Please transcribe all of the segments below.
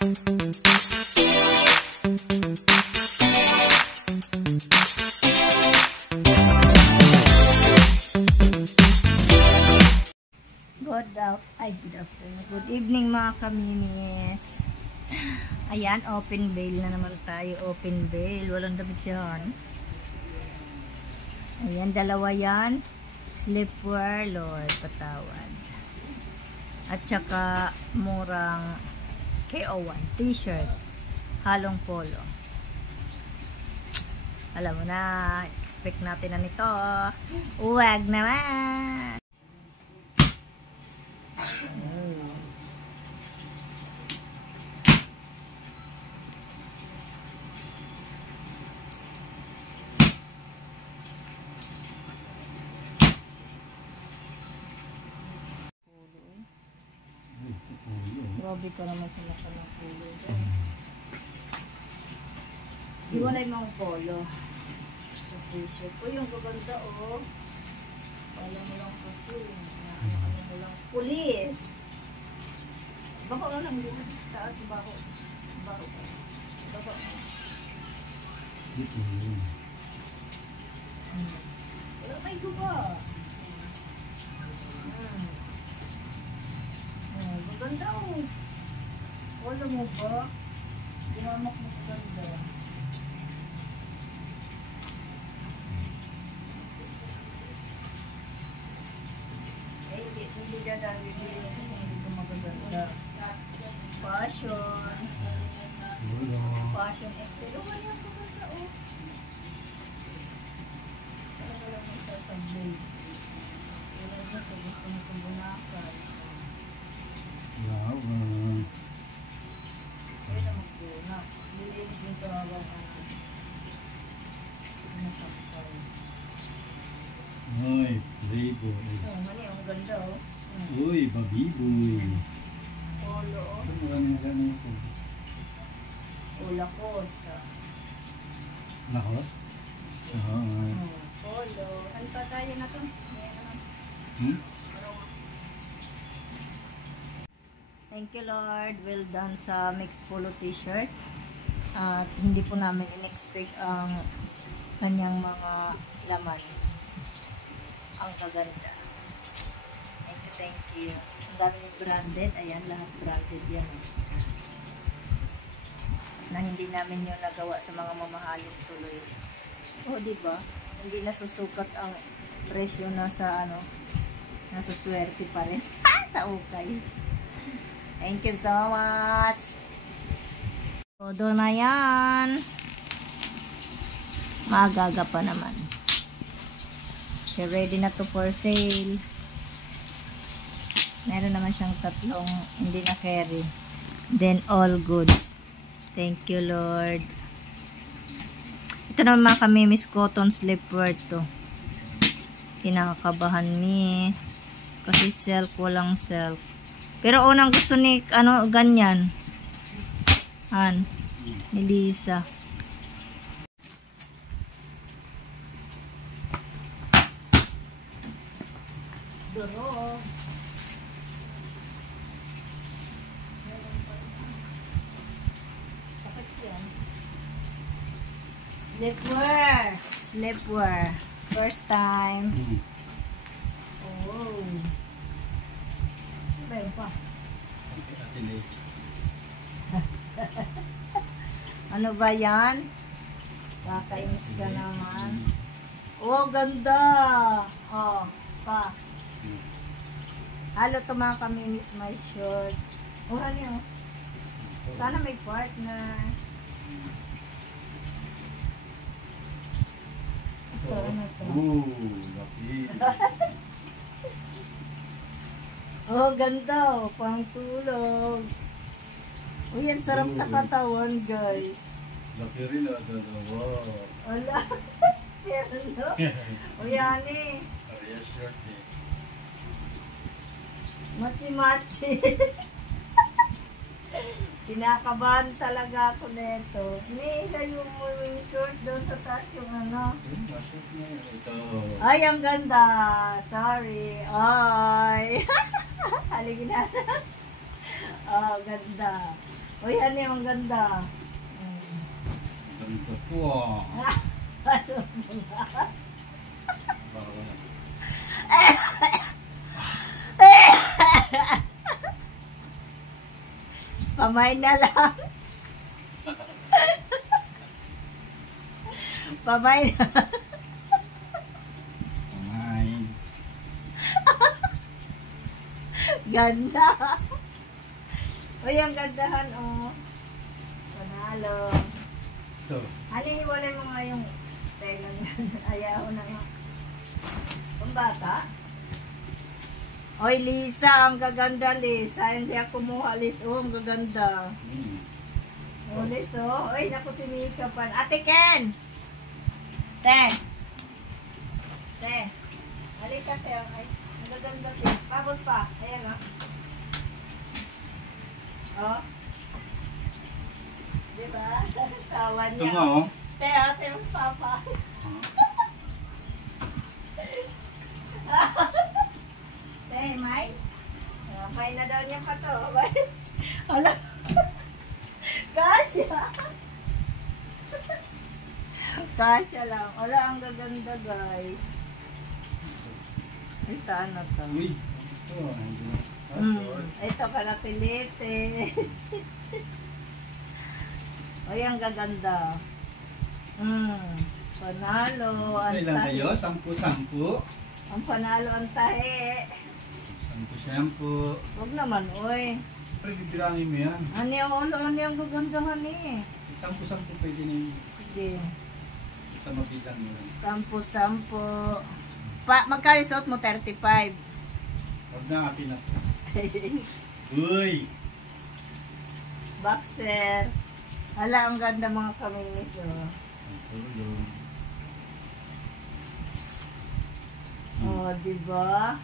Good evening mga kaminis. Ayan, open bail na naman tayo. Open bail. Walang damit siyan. Ayan, dalawa yan. Sleepwear, Lord, patawad. At saka murang KO1 t-shirt. Halong polo. Alam mo na, expect natin na nito. Huwag naman. Grabe ka naman sa mata ng polo. Iwanay mo ang polo. So, t-shirt ko yung gaganda, oh. Alam mo lang kasi. Ano mo lang. Pulis! Bako nga lang dito sa taas. Bako. Bako ka. Bako. Wala may guba. Ganda, oh. Wala mo ba? Ginamak mo sa ganda. Hindi dadang hindi ko magaganda. Fashion. Fashion excel. Oh, wala ko ganda, oh. Wala lang isa sa blade. Wala dito, gusto mo kong bunakan. Wow. Pwede na magbunak. Lilinis nito habang nasakay. Ay, playboy. Mali, ang ganda, oh. Uy, babiboy. Polo, oh. Ano maraming gano'n ito? O, Lacoste. Lacoste? Oo. Polo. Ano pa tayo na to? Thank you, Lord. Well done sa mixed polo t-shirt. At hindi po namin in-expect ang kanyang mga laman. Ang kaganda. Thank you. Ang dami ng branded. Ayan, lahat branded yan. Na hindi namin yung nagawa sa mga mamahalin tuloy. O, diba? Hindi nasusukat ang presyo na sa ano, nasa swerte pa rin. Sa ukay. Thank you so much. Todo na yan. Magaga pa naman. Okay, ready na to for sale. Meron naman siyang tatlong hindi na carry. Then all goods. Thank you, Lord. Ito naman mga kamimis cotton sleepwear to. Kinakabahan ni. Kasi self, walang self. Pero unang gusto ni, ano, ganyan. Ni Lisa. Duro. Sakit yan. Sleepwear. Sleepwear. First time. Oh. Meron pa. Ano ba yan? Kakainis ka naman. Oh, ganda! Oh, pa. Halo to mga kaminis my short. Oh, ano yun? Sana may partner. Ito, ano to? lucky. Oh, ganda, oh. Pang tulog. Uy, yan sarap sa katawan, guys. Laki rin na dalawa. Wala. Pero, no? O yan eh. Ariya shirt eh. Machi-machi. Kinakabahan talaga ako nito. Nilayo mo yung short doon sa taas yung ano. Ito. Ay, ang ganda. Sorry. Ay. Haligin na. Oh, ganda. Uy, ano yung ganda? Ganito to ah. Pasok mo na. Bawal. Pamay na lang. Pamay na. Kumain. Ganda. Uy, ang gandahan, oh. Panalo. Ito. Ano, hiwalay mo nga yung telang yan. Ayaw na nga. Ang bata? Oy, Lisa, ang gaganda, Lisa. Hindi ako kumuha, Lisa. Oh, ang gaganda. Oh, Lisa, oh. Oy, naku, si Mika pa. Ate Ken! Te! Te! Halika, Te. Ay, ang gaganda, Te. Pabot pa. Ayan, oh. Oh. Diba? Tawa Ito niya. nga oh. Te, ate yung papa. Te, May? May na daw niya pa to. Hala. Kasya. Kasya lang. Wala, ang gaganda, guys. Ay, saan na to? Uy. Ito. Hindi na. Ito ka na pilite. Ay, ang gaganda. Panalo. Ang Ilan tahi. kayo? 10-10. Ang panalo ang tahi. 10 shampoo. Huwag naman, oy. Pero bibirangin mo yan. Ano yung ulo? Ano yung gagandahan eh? 10-10 pwede na yung Sige. sa mabilang mo lang. 10. Magkano suot mo? 35. Huwag na akin na. Uy! Boxer. Hala, ang ganda mga kaminis, oh. Ang tulong. Oh, diba?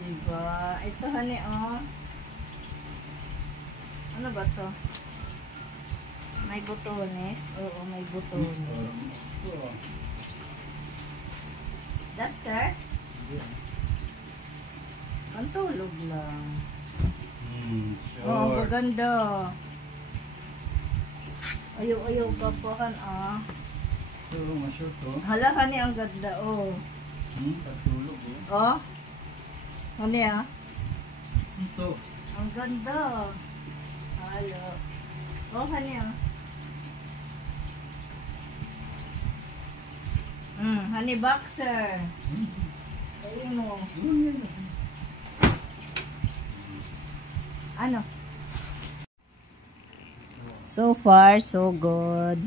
Diba? Ito, honey, oh. Ano ba to? May butones? Oo, may butones. Ito. Duster? Ang tulog lang. Oh, ang Sure. ganda. Ayaw kapahan, ah. Ito, ma-sure to. Hala, honey, ang ganda, oh. Patulog oh. Oh? Honey, ah. Ito. Ang ganda. Halo. Oh, honey, ah. Honey boxer. Sabi mo. Ano? So far, so good.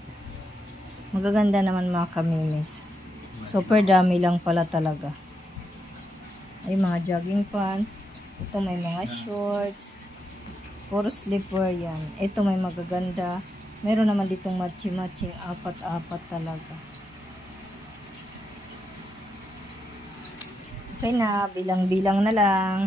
Magaganda naman mga kamimis. Super dami lang pala talaga. Ay, mga jogging pants. Ito may mga shorts. Puro slipper yan. Ito may magaganda. Meron naman ditong matching-matching. 4 talaga. Okay na. Bilang-bilang na lang.